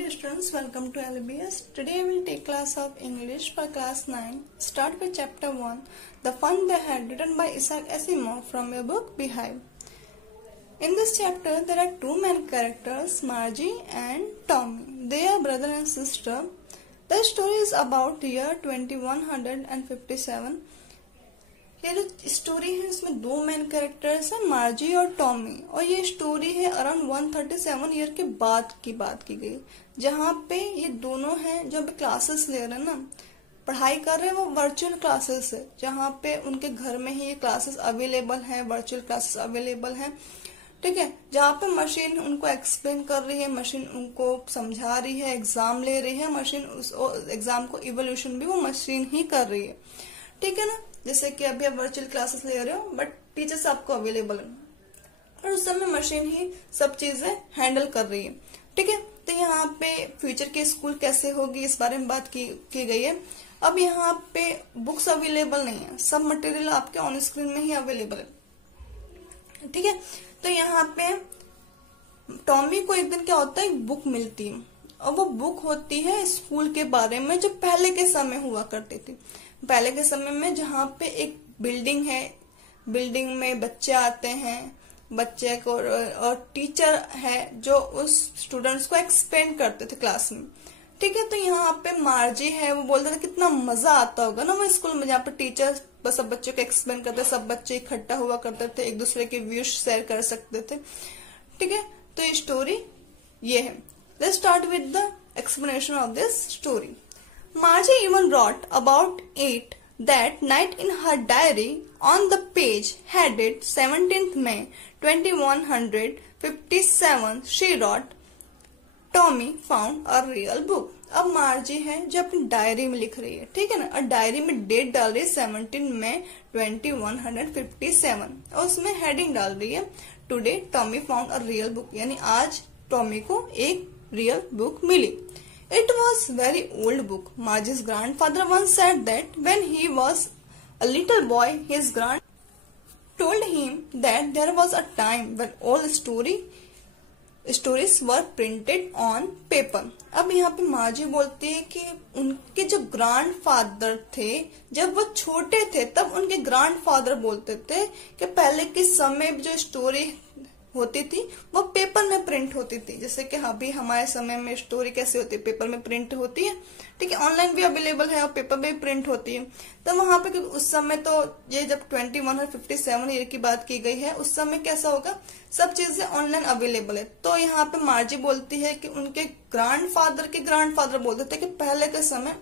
dear students, welcome to LBS. Today I will take class of English for class 9. Start with chapter 1, The Fun They Had, written by Isaac Asimov from your book Beehive. In this chapter, there are two main characters, Margie and Tommy. They are brother and sister. The story is about the year 2157. ये जो story है इसमें दो main characters हैं, मार्जी और Tommy, और ये story है अराउंड 137 ईयर के बाद की बात की गई, जहाँ पे ये दोनों हैं जो अभी क्लासेस ले रहे हैं ना, पढ़ाई कर रहे हैं, वो वर्चुअल क्लासेस है, जहाँ पे उनके घर में ही ये क्लासेस अवेलेबल है, वर्चुअल क्लासेस अवेलेबल है, ठीक है, जहाँ पे मशीन उनको एक्सप्लेन कर रही है, मशीन उनको समझा रही है, एग्जाम ले रही है, मशीन उस एग्जाम को इवोल्यूशन भी वो मशीन ही कर रही है, ठीक है ना। जैसे कि अभी आप वर्चुअल क्लासेस ले रहे हो बट टीचर्स आपको अवेलेबल है, और उस समय मशीन ही सब चीजें हैंडल कर रही है, ठीक है। तो यहाँ पे फ्यूचर के स्कूल कैसे होगी इस बारे में बात की गई है। अब यहाँ पे बुक्स अवेलेबल नहीं है, सब मटेरियल आपके ऑन स्क्रीन में ही अवेलेबल है, ठीक है। तो यहाँ पे टॉमी को एक दिन क्या होता है, एक बुक मिलती है, और वो बुक होती है स्कूल के बारे में जो पहले के समय हुआ करती थी। पहले के समय में जहाँ पे एक बिल्डिंग है, बिल्डिंग में बच्चे आते हैं, बच्चे को और टीचर है जो उस स्टूडेंट्स को एक्सप्लेन करते थे क्लास में, ठीक है। तो यहाँ पे मार्जी है, वो बोलते थे कितना मजा आता होगा ना वो स्कूल में, जहाँ पे टीचर सब बच्चों को एक्सप्लेन करते, सब बच्चे इकट्ठा हुआ करते थे, एक दूसरे के व्यूज शेयर कर सकते थे, ठीक है। तो ये स्टोरी ये है। Let's start with the explanation of this story. Margie even wrote about it that night in her diary. On the page headed 17th May 2157, she wrote, Tommy found a real book. अब मार्जी है जो अपनी diary में लिख रही है, ठीक है ना, और डायरी में डेट डाल रही है 17 मई 2157, और उसमें हेडिंग डाल रही है today Tommy found a real book, यानी आज टॉमी को एक रियल बुक मिली. It was very old book. Margie's grandfather once said that when he was a little boy, his grand told him that there was a time when all stories were printed on paper. अब यहाँ पे मार्जी बोलती है कि उनके जो grandfather थे, जब वो छोटे थे तब उनके ग्रैंडफादर बोलते थे कि पहले के समय जो स्टोरी होती थी वो पेपर में प्रिंट होती थी, जैसे कि अभी हमारे समय में स्टोरी कैसे होती है, पेपर में प्रिंट होती है, ठीक है, ऑनलाइन भी अवेलेबल है और पेपर में भी प्रिंट होती है. तो वहां पे उस समय तो ये जब 2157 ईयर की बात की गई है, उस समय कैसा होगा, सब चीजें ऑनलाइन अवेलेबल है. तो यहाँ पे मार्जी बोलती है कि उनके ग्रैंडफादर बोलते थे कि पहले के समय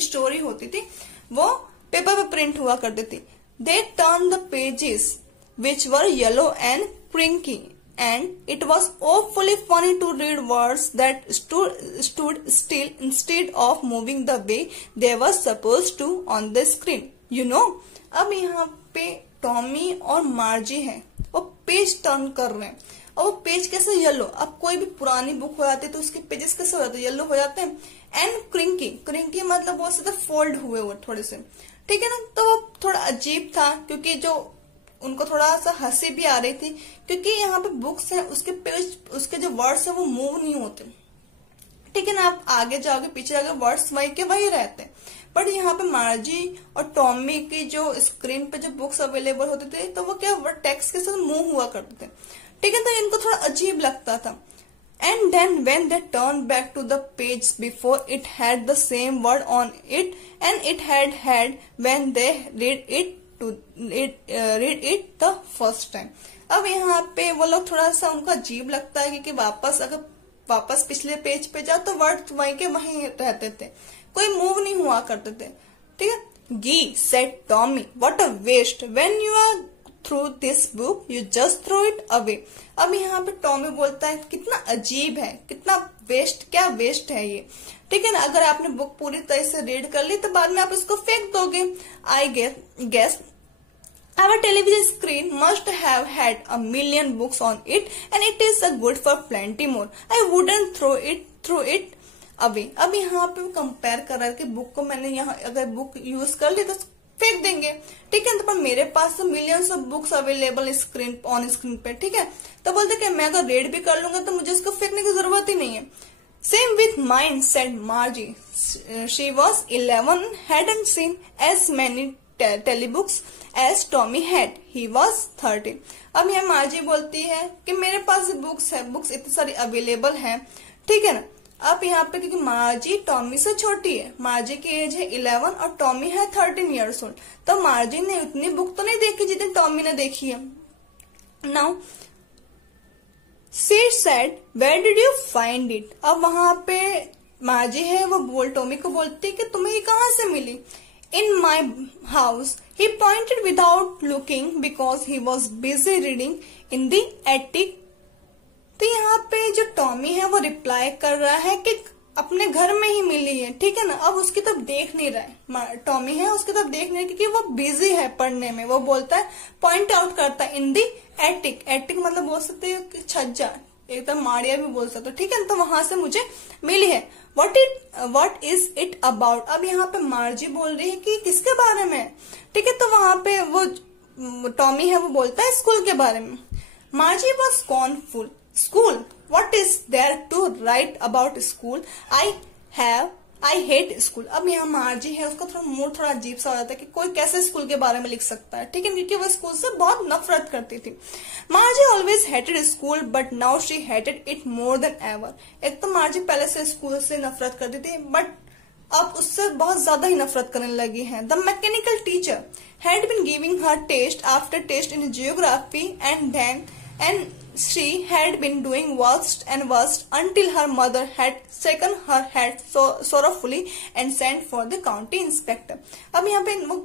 स्टोरी होती थी वो पेपर पे प्रिंट हुआ करती थी. They turn the pages which were yellow and crinky, and it was awfully funny to read words that stood still instead of moving the way they were supposed to on the screen, you know. अब यहाँ पे Tommy और मार्जी हैं, वो page turn कर रहे हैं, और वो पेज कैसे येलो, अब कोई भी पुरानी बुक हो जाती है तो उसके पेजेस कैसे हो जाते हैं, येलो हो जाते हैं. एंड क्रिंकी मतलब वो सीधे फोल्ड हुए वो थोड़े से, ठीक है ना. तो वो थोड़ा अजीब था, क्योंकि जो उनको थोड़ा सा हंसी भी आ रही थी, क्योंकि यहाँ पे बुक्स है, उसके पेज, उसके जो वर्ड्स है वो मूव नहीं होते, ठीक है ना. आप आगे जाओगे पीछे जाओगे वर्ड्स वही के वही रहते हैं, बट यहाँ पे मार्जी और टॉमी की जो स्क्रीन पे जो बुक्स अवेलेबल होते थे तो वो क्या टेक्स्ट के साथ मूव हुआ करते थे, ठीक है. तो इनको थोड़ा अजीब लगता था. And then when they turned back to the page before, it had the same word on it, and it had when they read it the first time. अब यहाँ पे वो लोग थोड़ा सा उनको अजीब लगता है, क्योंकि वापस पिछले पेज पे जाओ तो वर्ड वहीं के वहीं रहते थे, कोई मूव नहीं हुआ करते थे, ठीक है. गी said Tommy, what a waste, when you are through this book you just throw it away. अब यहाँ पे टॉमी बोलता है कितना अजीब है, कितना वेस्ट, क्या वेस्ट है ये, ठीक है ना. अगर आपने बुक पूरी तरह से रीड कर ली तो बाद में आप इसको फेंक दोगे. I guess our television screen must have had a million books on it, and it is a good for plenty more. I wouldn't throw it away. अब यहाँ पे कंपेयर कर रहा है कि बुक को मैंने यहाँ अगर बुक यूज कर ली तो फेंक देंगे, ठीक है. तो पर मेरे पास तो millions of books available screen on screen पे, ठीक है. तो बोलते कि मैं अगर रीड भी कर लूंगा तो मुझे उसको फेंकने की जरूरत ही नहीं है. Same with mine, said Margie. She was 11, hadn't seen as many telebooks as Tommy had. He was 13. अब यहाँ मार्जी बोलती है कि मेरे पास बुक्स है, बुक्स इतनी सारी अवेलेबल हैं, ठीक है ना। अब यहाँ पे क्योंकि मार्जी टॉमी से छोटी है, मार्जी की एज है 11 और टॉमी है 13 ईयर्स ओल्ड, तो मार्जी ने उतनी बुक तो नहीं देखी जितनी टॉमी ने देखी है। Now she said, where did you find it? अब वहां पे मार्जी है वो टॉमी को बोलती है कि तुम्हें ये कहाँ से मिली। In my house, he pointed without looking because he was busy reading in the attic. तो यहाँ पे जो टॉमी है वो रिप्लाई कर रहा है कि अपने घर में ही मिली है, ठीक है ना। अब उसकी तरफ देख नहीं रहा है, टॉमी है उसकी तरफ देख नहीं रहा क्योंकि वो बिजी है पढ़ने में। वो बोलता है, पॉइंट आउट करता है इन दी एटिक। एटिक मतलब बोल सकते हो कि छज्जा, एकदम माड़िया भी बोल सकते हो, ठीक है ना। तो वहां से मुझे मिली है। What is it about? अब यहाँ पे मार्जी बोल रही है कि किसके बारे में, ठीक है। तो वहां पे वो टॉमी है वो बोलता है स्कूल के बारे में। Margie was confused. School? What is there to write about school? I hate school. अब यहाँ मार्जी है उसका थोड़ा मूड थोड़ा अजीब सा हो जाता है कि कोई कैसे स्कूल के बारे में लिख सकता है, ठीक है, क्योंकि वो स्कूल से बहुत नफरत करती थी। मार्जी always hated school but now she hated it more than ever. एक तो मार्जी पहले से स्कूल से नफरत करती थी बट अब उससे बहुत ज्यादा ही नफरत करने लगी है। The mechanical teacher had been giving her test after test in geography and she had been doing worse and worse until her mother had shaken her head sorrowfully and sent for the county inspector. अब यहाँ पे वो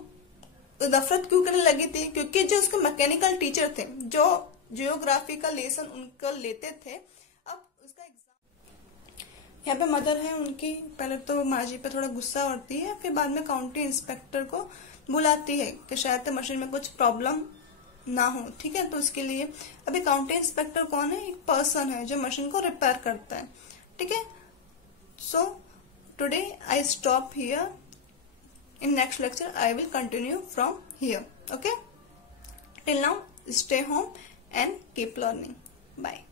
नफरत क्यों करने लगी थी? क्योंकि जो उसके मैकेनिकल टीचर थे जो जियोग्राफी का लेसन उनका लेते थे, अब उसका एग्जाम यहाँ पे मदर है उनकी पहले तो मार्जी पे थोड़ा गुस्सा होती है, फिर बाद में काउंटी इंस्पेक्टर को बुलाती है कि शायद मशीन में कुछ प्रॉब्लम ना हो, ठीक है। तो उसके लिए अभी काउंटी इंस्पेक्टर कौन है? एक पर्सन है जो मशीन को रिपेयर करता है, ठीक है। So today I stop here, in next lecture I will continue from here, okay. Till now stay home and keep learning, bye.